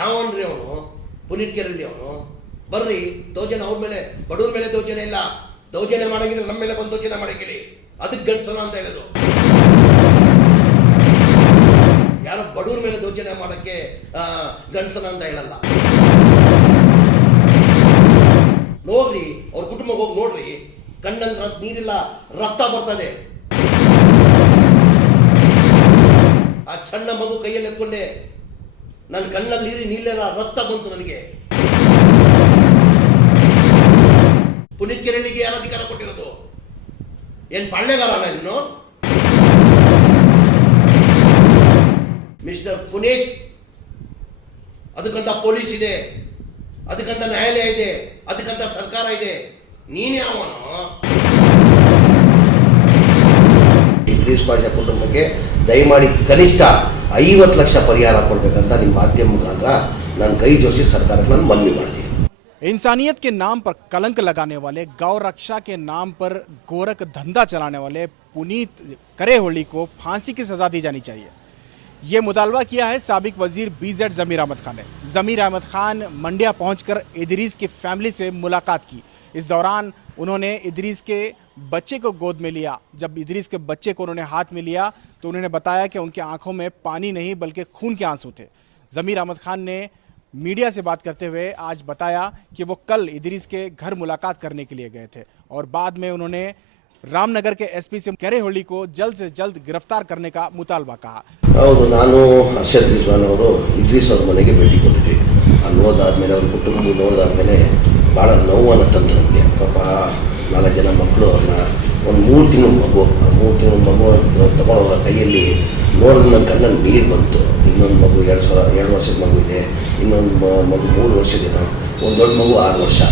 ಯಾವನ್ರಿ ಅವನು? ಪುನೀತ್ ಕೆರಳ್ಳಿ ಅವನು. ಬರ್ರಿ, ದೌರ್ಜನ್ಯ ಅವ್ರ ಮೇಲೆ, ಬಡವ್ರ ಮೇಲೆ ದೌರ್ಜನ್ಯ ಇಲ್ಲ. ದೌರ್ಜನ್ಯ ಮಾಡಂಗಿಲ್ಲ, ನಮ್ಮ ಮೇಲೆ ಬಂದು ದೌರ್ಜನ್ಯ ಮಾಡಂಗಿಲ್ಲ. ಅದಕ್ಕೆ ಗಂಡಸನ ಅಂತ ಹೇಳೋದು. ಯಾರೋ ಬಡವ್ರ ಮೇಲೆ ದೌರ್ಜನ್ಯ ಮಾಡಕ್ಕೆ ಗಂಡಸನ ಅಂತ ಹೇಳಲ್ಲ. ನೋಡ್ರಿ, ಅವ್ರ ಕುಟುಂಬಕ್ಕೆ ಹೋಗಿ ನೋಡ್ರಿ, ಕಣ್ಣಲ್ಲಿ ನೀರಿಲ್ಲ, ರಕ್ತ ಬರ್ತದೆ. ಆ ಸಣ್ಣ ಮಗು ಕೈಯಲ್ಲಿ ಎತ್ಕೊಂಡೆ, ನನ್ನ ಕಣ್ಣಲ್ಲಿ ನೀರಿಲ್ಲ, ರಕ್ತ ಬಂತು ನನಗೆ. ಪುನೀತ್ ಕೆರಳಿಗೆ ಯಾರು ಅಧಿಕಾರ ಕೊಟ್ಟಿರೋದು? ಏನ್ ಪಾಳ್ಯಗಾರನ ಇನ್ನು? ಮಿಸ್ಟರ್ ಪುನೀತ್, ಅದಕ್ಕಂತ ಪೊಲೀಸ್ ಇದೆ, ಅದಕ್ಕಂತ ನ್ಯಾಯಾಲಯ ಇದೆ, ಅದಕ್ಕಂತ ಸರ್ಕಾರ ಇದೆ. ನೀನ್ ಯಾವನು? ಇದ್ರೀಸ್ ಪಾಷಾ ಕುಟುಂಬಕ್ಕೆ ದಯಮಾಡಿ ಕನಿಷ್ಠ 50 ಲಕ್ಷ ಪರಿಹಾರ ಕೊಡ್ಬೇಕಂತ ನಿಮ್ಮ ಮಾಧ್ಯಮ ಮುಖಾಂತರ ನಾನು ಕೈ ಜೋಡಿಸಿ ಸರ್ಕಾರಕ್ಕೆ ನಾನು ಮನವಿ ಮಾಡ್ತೀನಿ. इंसानियत के नाम पर कलंक लगाने वाले, गौ रक्षा के नाम पर गोरख धंधा चलाने वाले पुनीत करेहोली को फांसी की सज़ा दी जानी चाहिए। ये मुतालबा किया है साबिक वजीर BZ ज़मीर अहमद खान ने। ज़मीर अहमद खान मंडिया पहुंचकर इदरीस की फैमिली से मुलाकात की। इस दौरान उन्होंने इदरीस के बच्चे को गोद में लिया। जब इदरीस के बच्चे को उन्होंने हाथ में लिया तो उन्होंने बताया कि उनकी आंखों में पानी नहीं बल्कि खून के आंसू थे। ज़मीर अहमद खान ने मीडिया से बात करते हुए आज बताया कि वो कल इदरीस के घर मुलाकात करने के लिए गए थे और बाद में उन्होंने रामनगर के SP से करेहोली को जल्द से जल्द गिरफ्तार करने का मुतालबा कहा। ಹೌದು, ನಾನು ಅರ್ಷದ್ ರಿಜ್ವಾನ್ ಅವರು ಇದ್ರೀಸ್ ಅವ್ರ ಮನೆಗೆ ಭೇಟಿ ಕೊಟ್ಟಿದ್ವಿ. ಅಲ್ಲಿ ಹೋದಾದ್ಮೇಲೆ ಅವ್ರ ಕುಟುಂಬ ನೋಡಿದಾದ್ಮೇಲೆ ಭಾಳ ನೋವನ್ನು ತಂತು ನಮಗೆ. ಪಾಪ 4 ಜನ ಮಕ್ಕಳು, ಅವ್ರನ್ನ ಒಂದು 3 ತಿಂಗಳ ಮಗು, ಆ 3 ತಿಂಗಳ ಮಗು ತಗೊಳ್ಳೋ ಕೈಯಲ್ಲಿ ನೋಡಿದ್ರೆ ನನ್ನ ಕಣ್ಣಲ್ಲಿ ನೀರು ಬಂತು. ಇನ್ನೊಂದು ಮಗು 2 ವರ್ಷದ ಮಗು ಇದೆ, ಇನ್ನೊಂದು ಮಗು 3 ವರ್ಷದೇನೋ, ಒಂದು ದೊಡ್ಡ ಮಗು 6 ವರ್ಷ.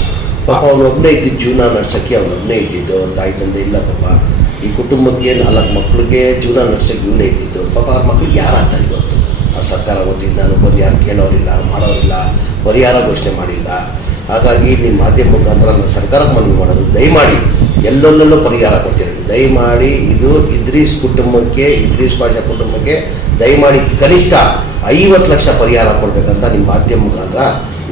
ಪಾಪ ಅವನೊಬ್ಬನೇ ಇದ್ದಿದ್ದು, ಜೀವನ ನಡೆಸೋಕ್ಕೆ ಅವನೊಬ್ಬನೇ ಇದ್ದಿದ್ದು. ಅವ್ರ ತಾಯಿ ತಂದೆ ಇಲ್ಲ. ಪಾಪ ಈ ಕುಟುಂಬಕ್ಕೆ 4 ಮಕ್ಕಳಿಗೆ ಜೀವನ ನಡೆಸೋಕ್ಕೆ ಇವನೇ ಇದ್ದಿದ್ದು. ಪಾಪ ಅವ್ರ ಮಕ್ಳಿಗೆ ಯಾರಾಗ್ತಾರೆ ಇವತ್ತು? ಆ ಸರ್ಕಾರ ವತಿಯಿಂದ ಬಂದು ಯಾರು ಕೇಳೋರಿಲ್ಲ, ಮಾಡೋರಿಲ್ಲ, ಪರಿಹಾರ ಘೋಷಣೆ ಮಾಡಿಲ್ಲ. ಹಾಗಾಗಿ ನಿಮ್ಮ ಮಾಧ್ಯಮ ಮುಖಾಂತರ ನಾನು ಸರ್ಕಾರಕ್ಕೆ ಮನವಿ ಮಾಡೋದು, ದಯಮಾಡಿ ಎಲ್ಲೆಲ್ಲೆಲ್ಲೂ ಪರಿಹಾರ ಕೊಡ್ತೀರಿ. ದಯಮಾಡಿ ಇದು ಇದ್ರೀಸ್ ಕುಟುಂಬಕ್ಕೆ, ಇದ್ರೀಸ್ ಪಾಷಾ ಕುಟುಂಬಕ್ಕೆ ದಯಮಾಡಿ ಕನಿಷ್ಠ 50 ಲಕ್ಷ ಪರಿಹಾರ ಕೊಡಬೇಕಂತ ನಿಮ್ಮ ಮಾಧ್ಯಮ ಮುಖಾಂತರ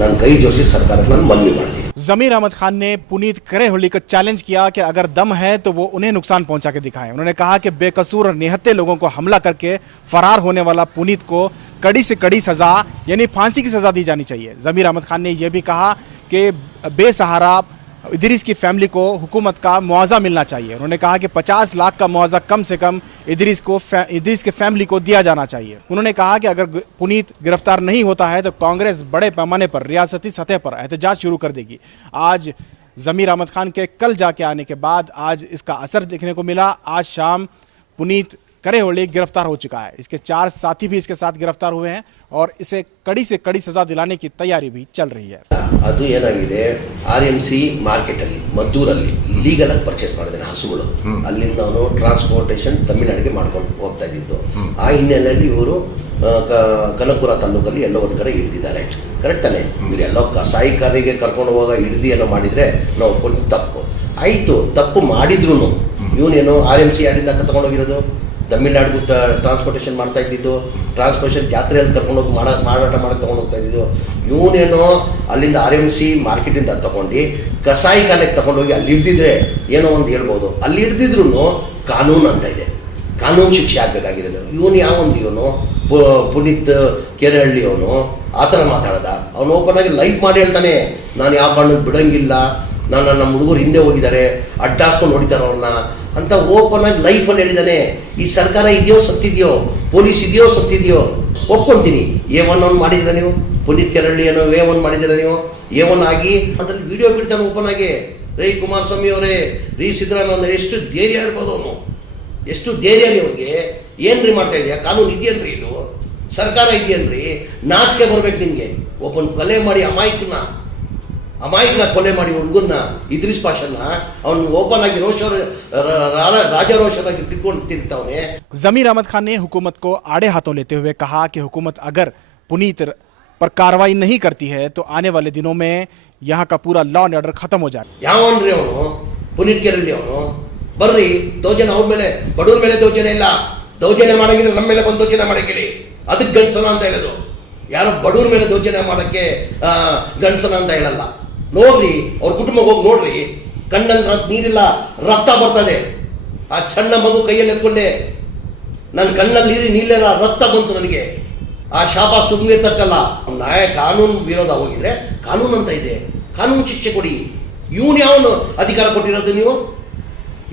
ನಾನು ಕೈ ಜೋಡಿಸಿ ಸರ್ಕಾರಕ್ಕೆ ನಾನು ಮನವಿ ಮಾಡ್ತೀನಿ. ज़मीर अहमद खान ने पुनीत करेहोली को चैलेंज किया कि अगर दम है तो वो उन्हें नुकसान पहुंचा के दिखाएं। उन्होंने कहा कि बेकसूर और निहत्थे लोगों को हमला करके फरार होने वाला पुनीत को कड़ी से कड़ी सज़ा यानी फांसी की सज़ा दी जानी चाहिए। ज़मीर अहमद खान ने यह भी कहा कि बेसहारा इदरीस की फैमिली को हुकूमत का मुआवजा मिलना चाहिए। उन्होंने कहा कि 50 लाख का मुआवजा कम से कम इदरीस के फैमिली को दिया जाना चाहिए। उन्होंने कहा कि अगर पुनीत गिरफ्तार नहीं होता है तो कांग्रेस बड़े पैमाने पर रियासती सतह पर एहतजाज शुरू कर देगी। आज ज़मीर अहमद खान के कल जाके आने के बाद आज इसका असर देखने को मिला। आज शाम पुनीत करेहोली गिरफ्तार हो चुका है। इसके 4 साथी भी इसके साथ गिरफ्तार हुए हैं और इसे कड़ी से कड़ी सजा दिलाने की तैयारी भी चल रही है। ಅದು ಏನಾಗಿದೆ, RMC ಮಾರ್ಕೆಟಲ್ಲಿ ಮದ್ದೂರಲ್ಲಿ ಇಲೀಗಲ್ ಆಗಿ ಪರ್ಚೇಸ್ ಮಾಡಿದ್ದಾನೆ ಹಸುಗಳು. ಅಲ್ಲಿಂದ ಅವನು ಟ್ರಾನ್ಸ್ಪೋರ್ಟೇಷನ್ ತಮಿಳುನಾಡಿಗೆ ಮಾಡ್ಕೊಂಡು ಹೋಗ್ತಾ ಇದ್ದಿದ್ದು. ಆ ಹಿನ್ನೆಲೆಯಲ್ಲಿ ಇವರು ಕನಕಪುರ ತಾಲೂಕಲ್ಲಿ ಎಲ್ಲೋ ಒಂದು ಕಡೆ ಹಿಡಿದಿದ್ದಾರೆ. ಕರೆಕ್ಟ್ ತಾನೆ? ಇವರೆಲ್ಲೋ ಕಸಾಯಿಖಾನೆಗೆ ಕರ್ಕೊಂಡು ಹೋಗ ಹಿಡಿದು ಏನೋ ಮಾಡಿದರೆ ನಾವು ಒಪ್ಕೊಂಡು ತಪ್ಪು ಆಯಿತು. ತಪ್ಪು ಮಾಡಿದ್ರು ಇವನೇನು RMC ಯಾರ್ಡಿಂದ ತಗೊಂಡೋಗಿರೋದು? ತಮಿಳ್ನಾಡಿಗೂ ಟ್ರಾನ್ಸ್ಪೋರ್ಟೇಷನ್ ಮಾಡ್ತಾ ಇದ್ದಿದ್ದು, ಟ್ರಾನ್ಸ್ಪೋರ್ಟೇಷನ್ ಜಾತ್ರೆಯಲ್ಲಿ ಕರ್ಕೊಂಡೋಗಿ ಮಾರಾಟ ಮಾಡಕ್ಕೆ ತೊಗೊಂಡೋಗ್ತಾ ಇದ್ದಿದ್ದು. ಇವನೇನೋ ಅಲ್ಲಿಂದ RMC ಮಾರ್ಕೆಟಿಂದ ತಗೊಂಡು ಕಸಾಯಿಖಾನೆಗೆ ತಗೊಂಡೋಗಿ ಅಲ್ಲಿ ಹಿಡ್ದಿದ್ರೆ ಏನೋ ಒಂದು ಹೇಳ್ಬೋದು. ಅಲ್ಲಿ ಹಿಡ್ದಿದ್ರು ಕಾನೂನು ಅಂತ ಇದೆ, ಕಾನೂನು ಶಿಕ್ಷೆ ಆಗಬೇಕಾಗಿದೆ. ಇವನು ಇವನು ಪುನೀತ್ ಕೆರಹಳ್ಳಿ ಅವನು ಆ ಥರ ಮಾತಾಡ್ದ. ಅವನು ಓಪನ್ ಆಗಿ ಲೈಫ್ ಮಾಡಿ ಹೇಳ್ತಾನೆ, ನಾನು ಯಾವ ಕಾರಣಕ್ಕೆ ಬಿಡೋಂಗಿಲ್ಲ, ನಮ್ಮ ಹುಡುಗರು ಹಿಂದೆ ಹೋಗಿದ್ದಾರೆ, ಅಡ್ಡಾಸ್ಕೊಂಡು ಹೊಡಿತಾರೆ ಅವ್ರನ್ನ ಅಂತ ಓಪನ್ ಆಗಿ ಲೈಫಲ್ಲಿ ಹೇಳಿದ್ದಾನೆ. ಈ ಸರ್ಕಾರ ಇದೆಯೋ ಸತ್ತಿದೆಯೋ, ಪೊಲೀಸ್ ಇದೆಯೋ ಸತ್ತಿದೆಯೋ ಒಪ್ಕೊಂತೀನಿ. A1 ಮಾಡಿದ್ದೀರ ನೀವು? ಪುನೀತ್ ಕೆರಹಳ್ಳಿ ಏನೋ A1 ಮಾಡಿದ್ದೀರ ನೀವು? A1 ಆಗಿ ಅದ್ರಲ್ಲಿ ವಿಡಿಯೋ ಬಿಡ್ತಾನೆ ಓಪನ್ ಆಗಿ. ರೈ ಕುಮಾರಸ್ವಾಮಿ ಅವರೇ, ರೀ ಸಿದ್ದರಾಮಯ್ಯ, ಎಷ್ಟು ಧೈರ್ಯ ಇರ್ಬೋದು ಅವನು, ಎಷ್ಟು ಧೈರ್ಯ ರೀ ಅವ್ನಿಗೆ? ಏನ್ರಿ ಮಾಡ್ತಾ ಇದೆಯಾ? ಕಾನೂನು ಇದೆಯನ್ರಿ? ಇದು ಸರ್ಕಾರ ಇದೆಯನ್ರಿ? ನಾಚಿಕೆ ಬರ್ಬೇಕು ನಿಮಗೆ. ಒಬ್ಬನ ಕೊಲೆ ಮಾಡಿ ಅಮಾಯಕನ ಕೊಲೆ ಮಾಡಿ ಹುಡುಗನ್ನ ಇದ್ರೀಸ್ ಪಾಷಾನ ಅವನು ಓಪನ್ ಆಗಿ ರಾಜಾರೋಷನಾಗಿ ತಿಳ್ಕೊಂಡು ತಿರ್ತಾವನೆ. ज़मीर अहमद खान ने हुकूमत को आड़े हाथों लेते हुए कहा कि हुकूमत अगर पुनीत पर कार्रवाई नहीं करती है तो आने वाले दिनों में यहाँ का पूरा लॉ एंड ऑर्डर खत्म हो जाए। ಯಾವನ್ರಿ ಅವನು? ಪುನೀತ್ ಕೆರಹಳ್ಳಿ ಅವನು. ಬರ್ರಿ, ದೌರ್ಜನ್ಯ ಅವ್ರ ಮೇಲೆ, ಬಡವ್ರ ಮೇಲೆ ದೌರ್ಜನ್ಯ ಇಲ್ಲ. ದೌರ್ಜನ್ಯ ಮಾಡಂಗಿಲ್ಲ, ನಮ್ಮ ಮೇಲೆ ಬಂದು ದೌರ್ಜನ್ಯ ಮಾಡಂಗಿಲ್ಲ. ಅದಕ್ಕೆ ಗಂಡಸನ ಅಂತ ಹೇಳೋದು. ಯಾರೋ ಬಡವ್ರ ಮೇಲೆ ದೌರ್ಜನ್ಯ ಮಾಡೋಕ್ಕೆ ಗಂಡಸನ ಅಂತ ಹೇಳಲ್ಲ. ನೋಡ್ರಿ, ಅವ್ರ ಕುಟುಂಬಕ್ಕೆ ಹೋಗಿ ನೋಡ್ರಿ, ಕಣ್ಣಲ್ಲಿ ನೀರಿಲ್ಲ, ರಕ್ತ ಬರ್ತದೆ. ಆ ಸಣ್ಣ ಮಗು ಕೈಯಲ್ಲಿ ಎತ್ಕೊಂಡೆ, ನನ್ನ ಕಣ್ಣಲ್ಲಿ ನೀರಿಲ್ಲ, ರಕ್ತ ಬಂತು ನನಗೆ. ಆ ಶಾಪ ಸುಮ್ಮನೆ ತಕ್ಕಲ್ಲ. ನ್ಯಾಯ ಕಾನೂನು ವಿರೋಧ ಹೋಗಿದ್ರೆ ಕಾನೂನು ಅಂತ ಇದೆ, ಕಾನೂನು ಶಿಕ್ಷೆ ಕೊಡಿ. ಇವನು ಯಾವನು ಅಧಿಕಾರ ಕೊಟ್ಟಿರೋದು? ನೀವು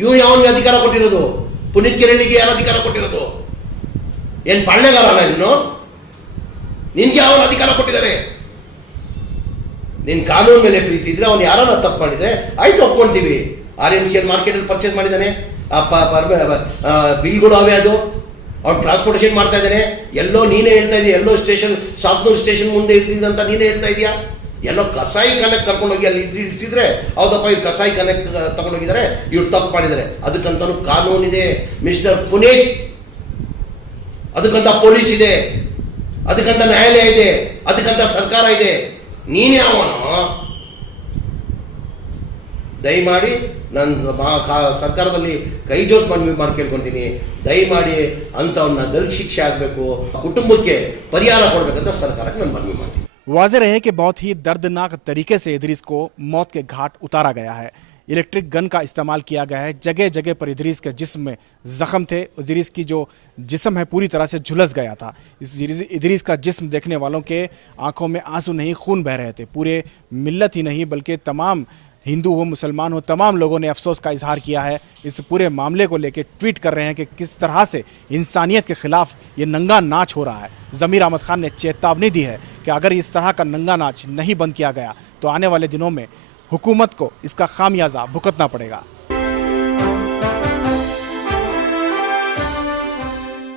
ಇವನು ಯಾವನಿಗೆ ಅಧಿಕಾರ ಕೊಟ್ಟಿರೋದು? ಪುನೀತ್ ಕೆರೆಹಳ್ಳಿಗೆ ಯಾರು ಅಧಿಕಾರ ಕೊಟ್ಟಿರೋದು? ಏನ್ ಪಳ್ಳೆಗಾರಲ್ಲ ಇನ್ನು? ನಿನ್ಗೆ ಯಾವನು ಅಧಿಕಾರ ಕೊಟ್ಟಿದ್ದಾರೆ? ನಿನ್ ಕಾನೂನು ಮೇಲೆ ಪ್ರೀತಿ ಇದ್ರೆ ಅವ್ನು ಯಾರನ್ನ ತಪ್ಪು ಮಾಡಿದ್ರೆ ಆಯ್ತು, ಒಪ್ಕೊಳ್ತೀವಿ. RMC ಮಾರ್ಕೆಟಲ್ಲಿ ಪರ್ಚೇಸ್ ಮಾಡಿದ್ದಾನೆ, ಬಿಲ್ಗಳು ಅವೇ, ಅದು ಅವ್ನು ಟ್ರಾನ್ಸ್ಪೋರ್ಟೇಷನ್ ಮಾಡ್ತಾ ಇದ್ದಾನೆ. ಎಲ್ಲೋ ನೀನೇ ಹೇಳ್ತಾ ಇದೀಯ, ಎಲ್ಲೋ ಸ್ಟೇಷನ್, ಸಾತ್ನೂರು ಸ್ಟೇಷನ್ ಮುಂದೆ ಇರ್ತಿದ್ದ ಅಂತ ನೀನೇ ಹೇಳ್ತಾ ಇದೀಯಾ. ಎಲ್ಲೋ ಕಸಾಯಿ ಖಾನೆಗೆ ಕರ್ಕೊಂಡೋಗಿ ಅಲ್ಲಿ ಇಳಿಸಿದ್ರೆ ಹೌದಪ್ಪ, ಇವ್ರು ಕಸಾಯಿ ಖಾನೆಗೆ ತಗೊಂಡೋಗಿದ್ದಾರೆ, ಇವ್ರು ತಪ್ಪು ಮಾಡಿದ್ದಾರೆ. ಅದಕ್ಕಂತನೂ ಕಾನೂನಿದೆ ಮಿಸ್ಟರ್ ಪುನೀತ್, ಅದಕ್ಕಂತ ಪೊಲೀಸ್ ಇದೆ, ಅದಕ್ಕಂತ ನ್ಯಾಯಾಲಯ ಇದೆ, ಅದಕ್ಕಂತ ಸರ್ಕಾರ ಇದೆ. ನೀನೇ ಅವನು? ದಯಮಾಡಿ ನನ್ನ ಸರ್ಕಾರದಲ್ಲಿ ಕೈ ಜೋಸ್ ಮಾಡಿ ಕೇಳ್ಕೊತೀನಿ, ದಯಮಾಡಿ ಅಂಥವನ್ನ ಗಲ್ಲು ಶಿಕ್ಷೆ ಆಗಬೇಕು, ಕುಟುಂಬಕ್ಕೆ ಪರಿಹಾರ ಕೊಡಬೇಕಂತ ಸರ್ಕಾರಕ್ಕೆ ನಾನು ಮನವಿ ಮಾಡ್ತೀನಿ. वाज़ेह रहे कि बहुत ही दर्दनाक तरीके से इदरीस को मौत के घाट उतारा गया है। इलेक्ट्रिक गन का इस्तेमाल किया गया है, जगह जगह पर इदरीस के जिस्म में ज़ख़म थे। इदरीस की जो जिस्म है पूरी तरह से झुलस गया था। इस इदरीस का जिस्म देखने वालों के आंखों में आंसू नहीं, खून बह रहे थे। पूरे मिल्लत ही नहीं बल्कि तमाम हिंदू हो, मुसलमान हो, तमाम लोगों ने अफसोस का इजहार किया है। इस पूरे मामले को लेकर ट्वीट कर रहे हैं कि किस तरह से इंसानियत के खिलाफ ये नंगा नाच हो रहा है। ज़मीर अहमद खान ने चेतावनी दी है कि अगर इस तरह का नंगा नाच नहीं बंद किया गया तो आने वाले दिनों में हुकूमत को इसका खामियाजा भुगतना पड़ेगा।